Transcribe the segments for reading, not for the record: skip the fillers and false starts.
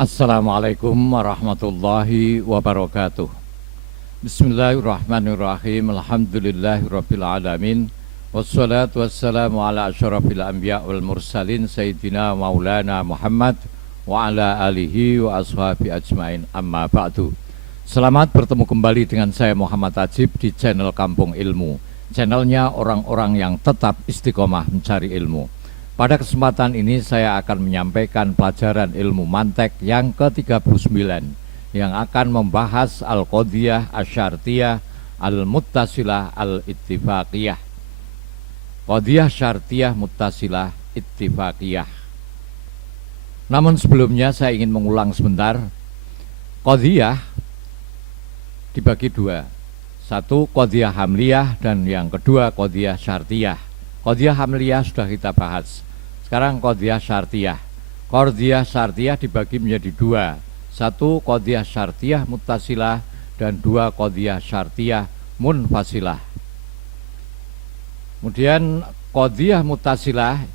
Assalamualaikum warahmatullahi wabarakatuh. Bismillahirrahmanirrahim. Alhamdulillahirabbil alamin. Wassalatu wassalamu ala asyrafil anbiya wal mursalin sayyidina maulana Muhammad wa ala alihi wa ashabi ajmain, amma ba'du. Selamat bertemu kembali dengan saya Muhammad Ajib di channel Kampung Ilmu, channelnya orang-orang yang tetap istiqomah mencari ilmu. Pada kesempatan ini saya akan menyampaikan pelajaran ilmu mantek yang ke-39 yang akan membahas Al-Qadhiyah Asy-Syartiyah Al-Muttasilah Al-Ittifaqiyah. Qadhiyah Syartiyah Muttasilah Ittifaqiyah. Namun sebelumnya saya ingin mengulang sebentar. Qadhiyah dibagi dua. Satu Qadhiyah Hamliyah dan yang kedua Qadhiyah Syartiyah. Qadhiyah Hamliyah sudah kita bahas. Sekarang Qadhiyah Syartiyah. Qadhiyah Syartiyah dibagi menjadi dua. Satu Qadhiyah Syartiyah Muttasilah dan dua Qadhiyah Syartiyah Munfasilah. Kemudian Qadhiyah Muttasilah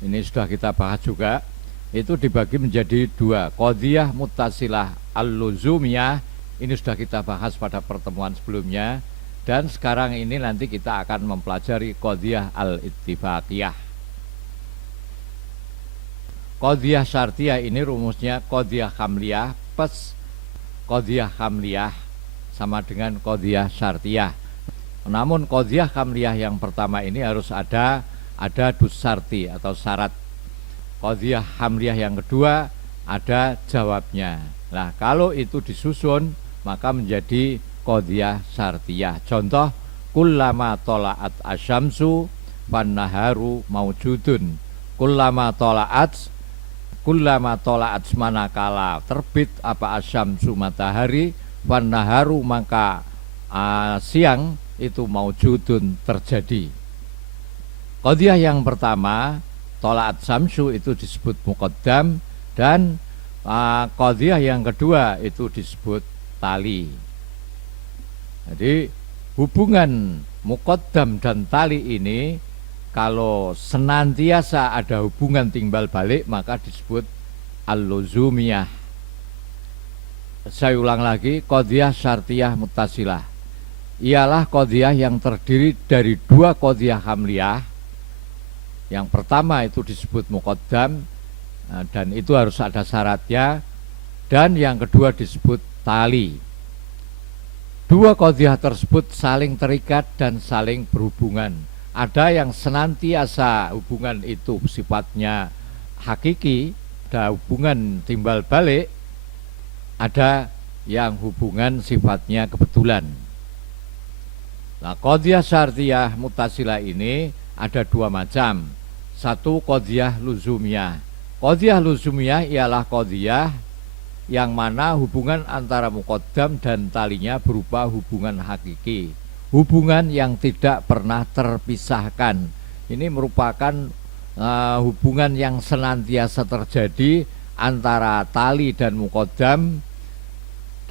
ini sudah kita bahas juga. Itu dibagi menjadi dua. Qadhiyah Muttasilah Al-Luzumiyah ini sudah kita bahas pada pertemuan sebelumnya. Dan sekarang ini nanti kita akan mempelajari Qadhiyah Al-Ittifaqiyah. Qadhiyah Syartiyah ini rumusnya Qadhiyah Hamliyah plus Qadhiyah Hamliyah sama dengan Qadhiyah Syartiyah. Namun Qadhiyah Hamliyah yang pertama ini harus ada dusarti atau syarat. Qadhiyah Hamliyah yang kedua ada jawabnya. Nah, kalau itu disusun maka menjadi Qadhiyah Syartiyah. Contoh, kullama tola'at asyamsu fannaharu maujudun. Kullama tola'at manakala terbit apa asyamsu matahari, fannaharu maka siang itu maujudun terjadi. Qadhiyah yang pertama tola'at syamsu itu disebut muqaddam, dan qadhiyah yang kedua itu disebut tali. Jadi hubungan muqaddam dan tali ini kalau senantiasa ada hubungan timbal balik maka disebut al-luzumiyah. Saya ulang lagi, Qadhiyah Syartiyah Muttasilah ialah qadhiyah yang terdiri dari dua qadhiyah hamliyah. Yang pertama itu disebut muqaddam dan itu harus ada syaratnya, dan yang kedua disebut tali. Dua qadhiyah tersebut saling terikat dan saling berhubungan. Ada yang senantiasa hubungan itu sifatnya hakiki, ada hubungan timbal balik, ada yang hubungan sifatnya kebetulan. Nah, Qadhiyah Syartiyah Muttasilah ini ada dua macam. Satu Qadhiyah Luzumiyah. Qadhiyah Luzumiyah ialah qadhiyah yang mana hubungan antara muqaddam dan talinya berupa hubungan hakiki, hubungan yang tidak pernah terpisahkan. Ini merupakan hubungan yang senantiasa terjadi antara tali dan muqaddam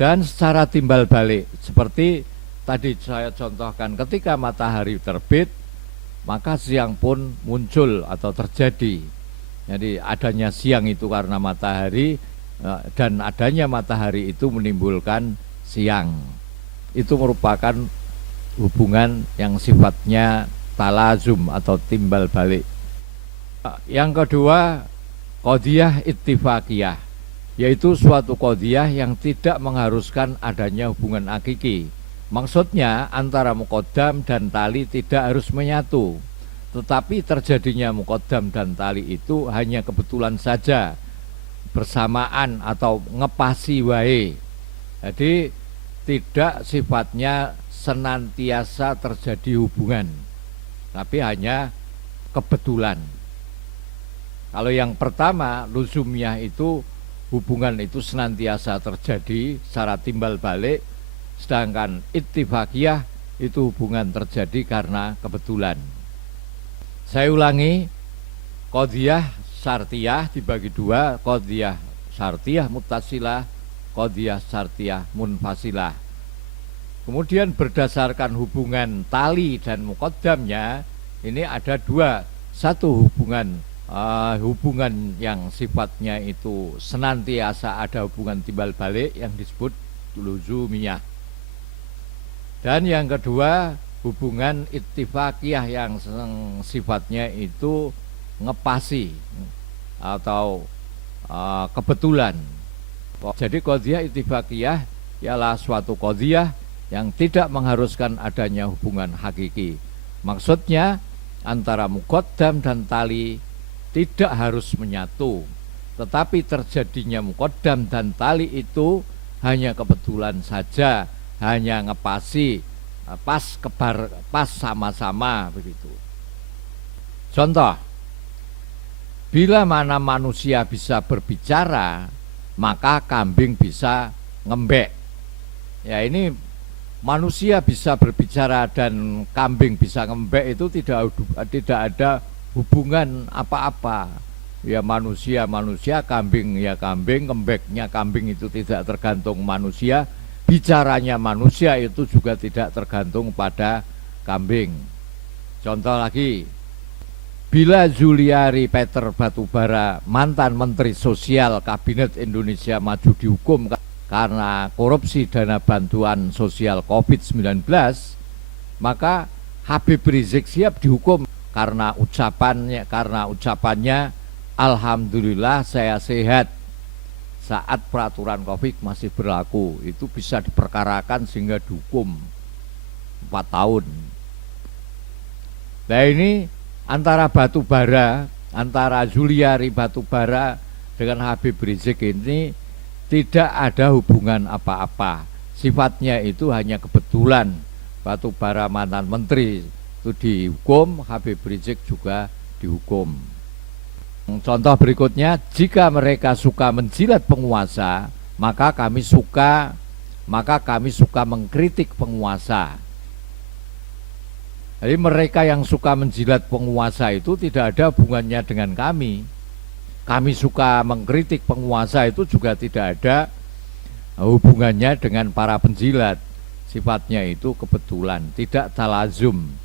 dan secara timbal balik. Seperti tadi saya contohkan, ketika matahari terbit maka siang pun muncul atau terjadi. Jadi adanya siang itu karena matahari, dan adanya matahari itu menimbulkan siang. Itu merupakan hubungan yang sifatnya talazum atau timbal balik. Yang kedua qadhiyah ittifaqiyah, yaitu suatu qadhiyah yang tidak mengharuskan adanya hubungan hakiki. Maksudnya antara muqaddam dan tali tidak harus menyatu, tetapi terjadinya muqaddam dan tali itu hanya kebetulan saja, bersamaan atau ngepasi wae. Jadi tidak sifatnya senantiasa terjadi hubungan, tapi hanya kebetulan. Kalau yang pertama luzumiyah itu hubungan itu senantiasa terjadi secara timbal balik, sedangkan ittifaqiyah itu hubungan terjadi karena kebetulan. Saya ulangi, Qadhiyah Syartiyah dibagi dua, Qadhiyah Syartiyah Muttasilah, Qadhiyah Syartiyah Munfasilah. Kemudian berdasarkan hubungan tali dan muqaddamnya, ini ada dua. Satu hubungan hubungan yang sifatnya itu senantiasa ada hubungan timbal balik yang disebut luzumiyah. Dan yang kedua, hubungan ittifaqiyah yang sifatnya itu ngepasi atau kebetulan. Jadi qadhiyah ittifaqiyah ialah suatu qadhiyah yang tidak mengharuskan adanya hubungan hakiki. Maksudnya antara muqaddam dan tali tidak harus menyatu, tetapi terjadinya muqaddam dan tali itu hanya kebetulan saja, hanya ngepasi, pas sama-sama begitu. Contoh, bila mana manusia bisa berbicara, maka kambing bisa ngembek. Ya, ini manusia bisa berbicara dan kambing bisa ngembek itu tidak ada hubungan apa-apa. Ya manusia, kambing ya kambing, ngembeknya kambing itu tidak tergantung manusia, bicaranya manusia itu juga tidak tergantung pada kambing. Contoh lagi, bila Juliari Peter Batubara, mantan Menteri Sosial Kabinet Indonesia Maju, dihukum karena korupsi dana bantuan sosial COVID-19, maka Habib Rizik Syihab dihukum karena ucapannya alhamdulillah saya sehat saat peraturan Covid masih berlaku. Itu bisa diperkarakan sehingga dihukum 4 tahun. Nah, ini antara Batubara, antara Juliari Batubara dengan Habib Rizik ini tidak ada hubungan apa-apa. Sifatnya itu hanya kebetulan. Batubara mantan menteri itu dihukum, Habib Rizik juga dihukum. Contoh berikutnya, jika mereka suka menjilat penguasa, maka kami suka mengkritik penguasa. Jadi mereka yang suka menjilat penguasa itu tidak ada hubungannya dengan kami. Kami suka mengkritik penguasa itu juga tidak ada hubungannya dengan para penjilat. Sifatnya itu kebetulan, tidak talazum,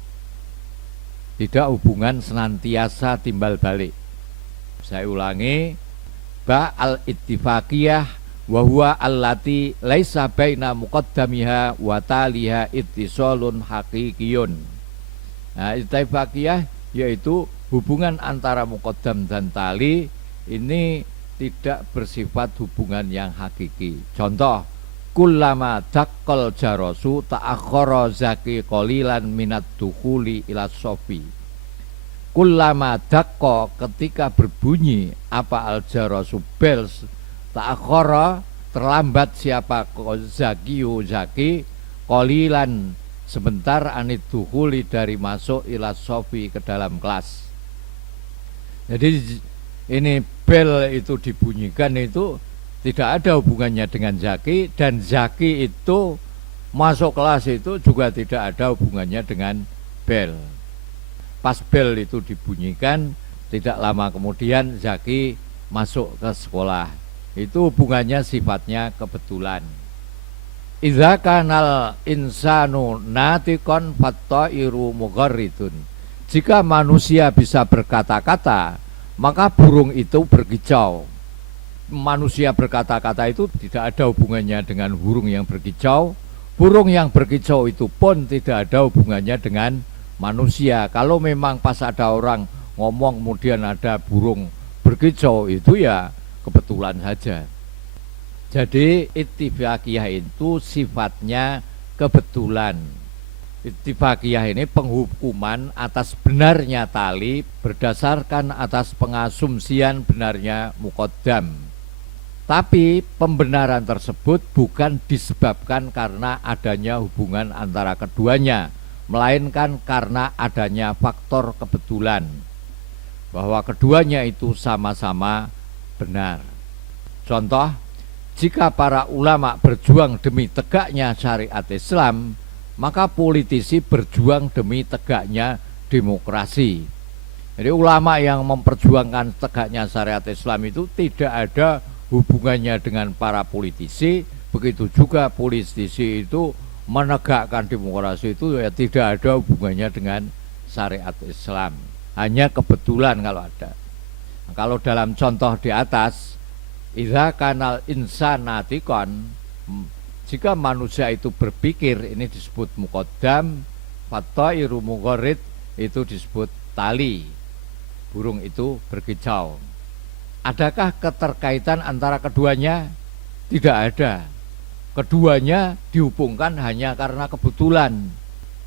tidak hubungan senantiasa timbal balik. Saya ulangi, al ittifaqiyah wa huwa allati laisa baina muqaddamiha wa taliha ittisalun haqiqiyun. Nah, ittifaqiyah yaitu hubungan antara muqaddam dan tali ini tidak bersifat hubungan yang hakiki. Contoh, kullama daqqal jarasu ta'akhkhara zaki qalilan minat dukhuli ila sofi. Kullama daqqa, ketika berbunyi apa al jarasu bel, ta'akhkhara terlambat siapa zaki qalilan sebentar anit dukhuli dari masuk ila sofi ke dalam kelas. Jadi ini bel itu dibunyikan itu tidak ada hubungannya dengan zaki, dan zaki itu masuk kelas itu juga tidak ada hubungannya dengan bel. Pas bel itu dibunyikan, tidak lama kemudian zaki masuk ke sekolah. Itu hubungannya sifatnya kebetulan. Idza kanal insanu natikon fattairu mugharridun. Jika manusia bisa berkata-kata, maka burung itu berkicau. Manusia berkata-kata itu tidak ada hubungannya dengan burung yang berkicau. Burung yang berkicau itu pun tidak ada hubungannya dengan manusia. Kalau memang pas ada orang ngomong kemudian ada burung berkicau, itu ya kebetulan saja. Jadi ittifaqiyah itu sifatnya kebetulan. Ittifaqiyah ini penghukuman atas benarnya tali berdasarkan atas pengasumsian benarnya muqaddam. Tapi pembenaran tersebut bukan disebabkan karena adanya hubungan antara keduanya, melainkan karena adanya faktor kebetulan, bahwa keduanya itu sama-sama benar. Contoh, jika para ulama berjuang demi tegaknya syariat Islam, maka politisi berjuang demi tegaknya demokrasi. Jadi ulama yang memperjuangkan tegaknya syariat Islam itu tidak ada hubungannya dengan para politisi. Begitu juga politisi itu menegakkan demokrasi itu ya tidak ada hubungannya dengan syariat Islam. Hanya kebetulan kalau ada. Kalau dalam contoh di atas, idza kanal insanatikon, jika manusia itu berpikir, ini disebut muqaddam, fattairu mugharrid, itu disebut tali. Burung itu berkicau. Adakah keterkaitan antara keduanya? Tidak ada. Keduanya dihubungkan hanya karena kebetulan,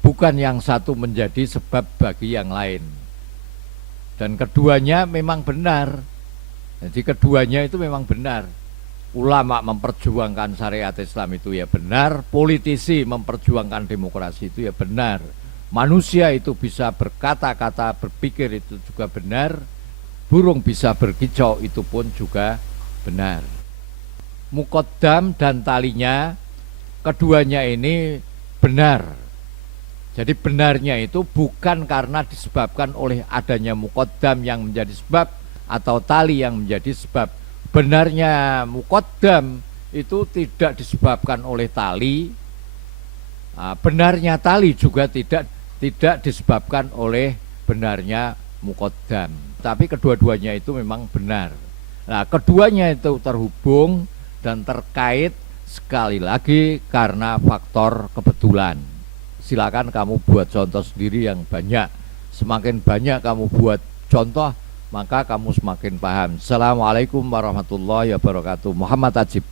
bukan yang satu menjadi sebab bagi yang lain. Dan keduanya memang benar. Jadi keduanya itu memang benar. Ulama memperjuangkan syariat Islam itu ya benar, politisi memperjuangkan demokrasi itu ya benar. Manusia itu bisa berkata-kata, berpikir itu juga benar. Burung bisa berkicau itu pun juga benar. Muqaddam dan talinya, keduanya ini benar. Jadi benarnya itu bukan karena disebabkan oleh adanya muqaddam yang menjadi sebab atau tali yang menjadi sebab. Benarnya muqaddam itu tidak disebabkan oleh tali. Benarnya tali juga tidak disebabkan oleh benarnya muqaddam. Tapi kedua-duanya itu memang benar. Nah, keduanya itu terhubung dan terkait sekali lagi karena faktor kebetulan. Silakan kamu buat contoh sendiri yang banyak. Semakin banyak kamu buat contoh, maka kamu semakin paham. Assalamualaikum warahmatullahi wabarakatuh. Muhammad Ajib.